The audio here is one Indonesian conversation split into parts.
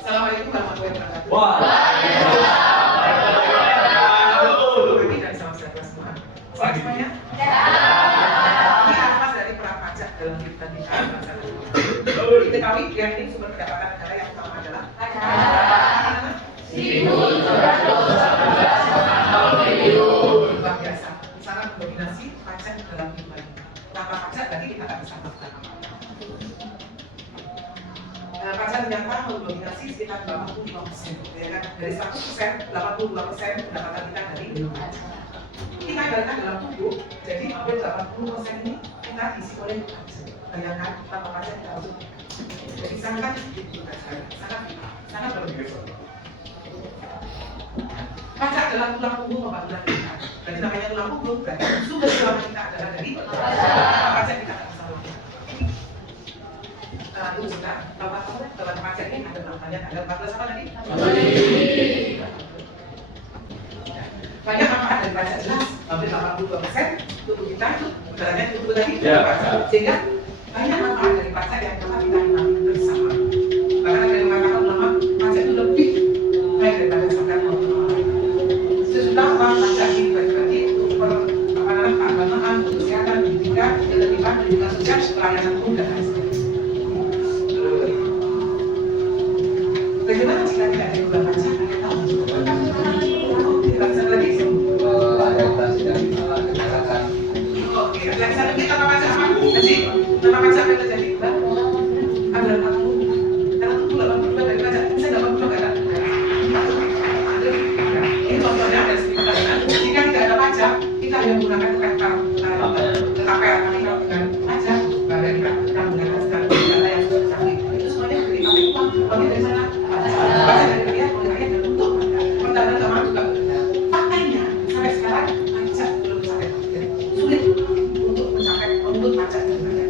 Assalamualaikum warahmatullahi wabarakatuh. Kami dari salam sejahtera semua. Sehat semuanya? Ini atas dari perang pajak dalam kehidupan kita. Diketahui yang ini sumber pendapatan negara yang utama adalah luar biasa. Sangat mendominasi pajak dalam kehidupan kita. Tanpa pajak berarti kita tak bisa melakukan apa-apa. Pajak ternyata mendominasi sekitar 85%, ya kan? Dari 100%, 82% pendapatan kita dari pajak. Kita ibaratkan dalam tubuh, jadi hampir 80% ini kita diisi oleh pajak. Bayangkan tanpa pajak kita harus. Jadi sangat dibutuhkan sekali, sangat berlebihan. Pajak adalah tulang punggung pembangunan kita. Jadi namanya tulang punggung berarti sumber keuangan kita adalah dari pajak kita tak bisa lakukan. Itu sudah dalam pajak ini ada namanya ada 14 apa tadi? Banyak manfaat dari pajak jelas, hampir 82% tubuh kita itu berarti tubuh tadi sehingga banyak manfaat dari pajak yang telah kita nikmati bersama. Bahkan ada yang mengatakan ulama pajak itu lebih baik daripada zakat. Sesudah uang pajak ini bagi untuk keagamaan, untuk kesehatan, pendidikan, ketertiban, pendidikan sosial, pelayanan umum dan lain sebagainya. Bagaimana jika tidak ada dua pajak? Tanpa pajak apa terjadi? Ada 40, karena itu 82 dari pajak, saya 82 nggak ada. Ini contohnya dari segi perdagangan. Jika tidak ada pajak, kita hanya menggunakan KPR dengan pajak, bahkan kita menggunakan data yang sudah canggih. Itu semuanya dari uangnya dari sana. Pajak dari dia, penggunanya dari untuk perdagangan keuangan juga berbeda. Faktanya sampai sekarang pajak belum mencapai target. Sulit untuk mencapai untuk pajak dari pajak.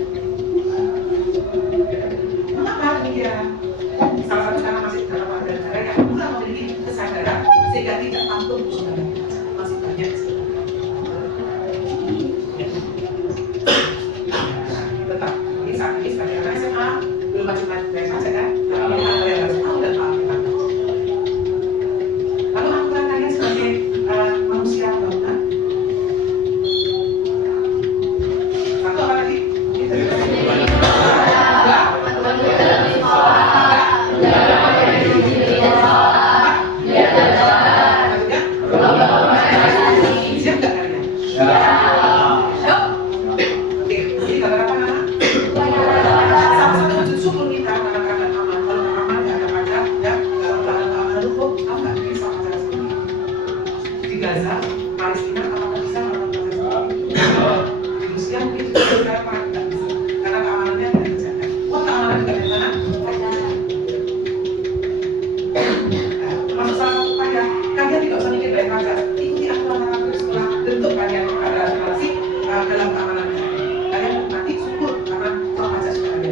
Salah satu karena masih dalam warga negara yang kurang memiliki kesadaran sehingga tidak patuh untuk masih banyak. Tetap ini saat ini sebagai anak SMA belum wajib bayar pajak kan? Tapi kalian harus tahu dan paham tentang. Lalu aturan kalian sebagai manusia bangunan. Satu apa lagi? Gaza, Palestina, apakah bisa melakukan proses di Rusia mungkin juga sekarang tidak bisa karena keamanannya tidak terjaga. Wah, keamanan juga dari mana? Termasuk salah satu upaya kalian tidak usah mikir bayar pajak. Ikuti aturan sekolah bentuk kalian ada asuransi dalam keamanan kalian nanti syukur karena uang pajak sudah ada.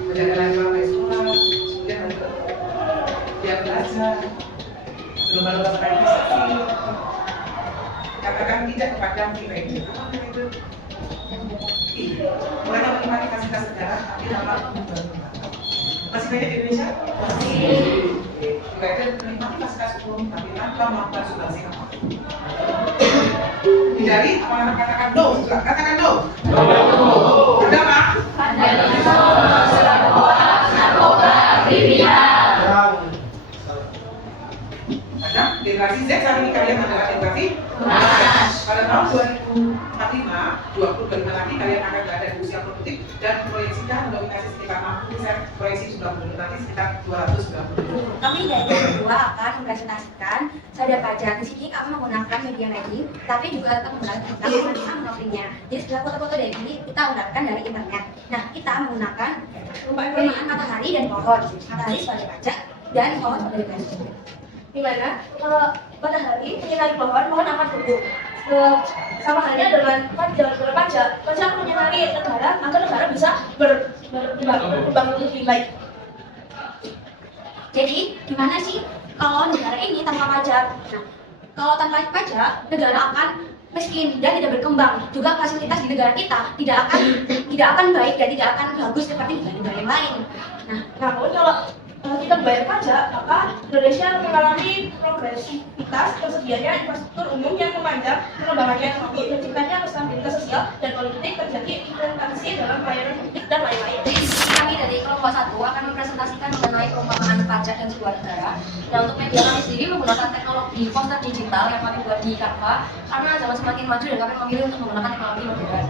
Menjaga lain baik sekolah, kemudian dia belajar. Lomba-lomba organisasi, katakan tidak kepada pribadi. Mereka menikmati fasilitas negara, tapi tanpa membangun. Masih banyak di Indonesia? Masih. Mereka menikmati fasilitas umum, tapi tanpa melakukan sumbangsi apapun. Hindari apa katakan no, juga katakan no. Ada apa? Generasi Z saat ini kalian adalah generasi pada tahun 2045, 25 lagi kalian akan berada di usia produktif dan proyeksinya mendominasi sekitar 60%, proyeksi sudah menurun nanti sekitar 290. Kami dari kedua akan mempresentasikan sadar pajak. Di sini kami menggunakan media mapping, tapi juga tetap menggunakan monoprintnya. Jadi setelah foto-foto dari ini kita mendapatkan dari internet. Nah, kita menggunakan perumahan matahari dan pohon. Matahari sebagai pajak dan pohon sebagai pajak. Dimana kalau matahari menyinari pohon akan tumbuh. Sama halnya dengan pajak menyinari negara, maka negara bisa berkembang lebih baik. Jadi, gimana sih kalau negara ini tanpa pajak? Nah, kalau tanpa pajak, negara akan miskin dan tidak berkembang. Juga fasilitas di negara kita tidak akan baik dan tidak akan bagus seperti negara yang lain. Nah, namun kalau kita membayar pajak, maka Indonesia mengalami progresivitas tersedianya infrastruktur umum yang memanjang, pengembangannya ekonomi, terciptanya stabilitas sosial dan politik, terjadi implementasi dalam pelayanan publik dan lain-lain. Jadi di sini kami dari kelompok 1 akan mempresentasikan mengenai perumpamaan pajak dan sebuah negara. Nah, untuk media kami sendiri menggunakan teknologi poster digital yang kami buat di Canva karena zaman semakin maju dan kami memilih untuk menggunakan teknologi modern.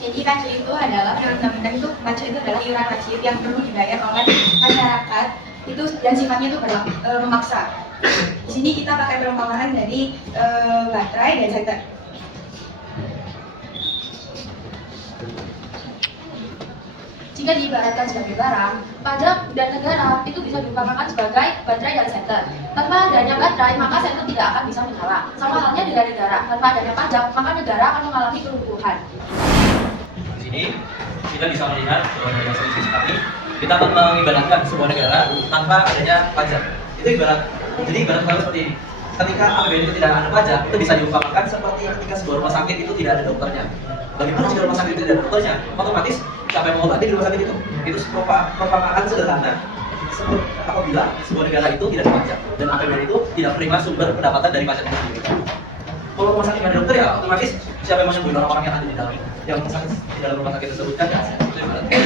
Jadi pajak itu adalah undang-undang itu pajak itu adalah iuran wajib yang perlu dibayar oleh masyarakat itu dan sifatnya itu memaksa. Di sini kita pakai perumpamaan dari baterai dan senter. Jika diibaratkan sebagai barang, pajak dan negara itu bisa diumpamakan sebagai baterai dan senter. Tanpa adanya baterai, maka senter tidak akan bisa menyala. Sama halnya dengan negara, tanpa adanya pajak, maka negara akan mengalami kelumpuhan. Di sini kita bisa melihat bahwa dalam solusi kami kita akan mengibaratkan sebuah negara tanpa adanya pajak. Itu jadi ibarat kalau seperti ini. Ketika APBN itu tidak ada pajak, itu bisa diumpamakan seperti ketika sebuah rumah sakit itu tidak ada dokternya. Bagaimana jika rumah sakit itu tidak ada dokternya? Otomatis siapa yang mengobati di rumah sakit itu? Itu perumpamaan sederhana. Apabila sebuah negara itu tidak ada pajak dan APBN itu tidak menerima sumber pendapatan dari pajak itu sendiri. Kalau rumah sakit ada dokter ya otomatis siapa yang menyembuhkan orang-orang yang ada di dalam yang sakit di dalam rumah sakit tersebut kan ya itu ibaratnya.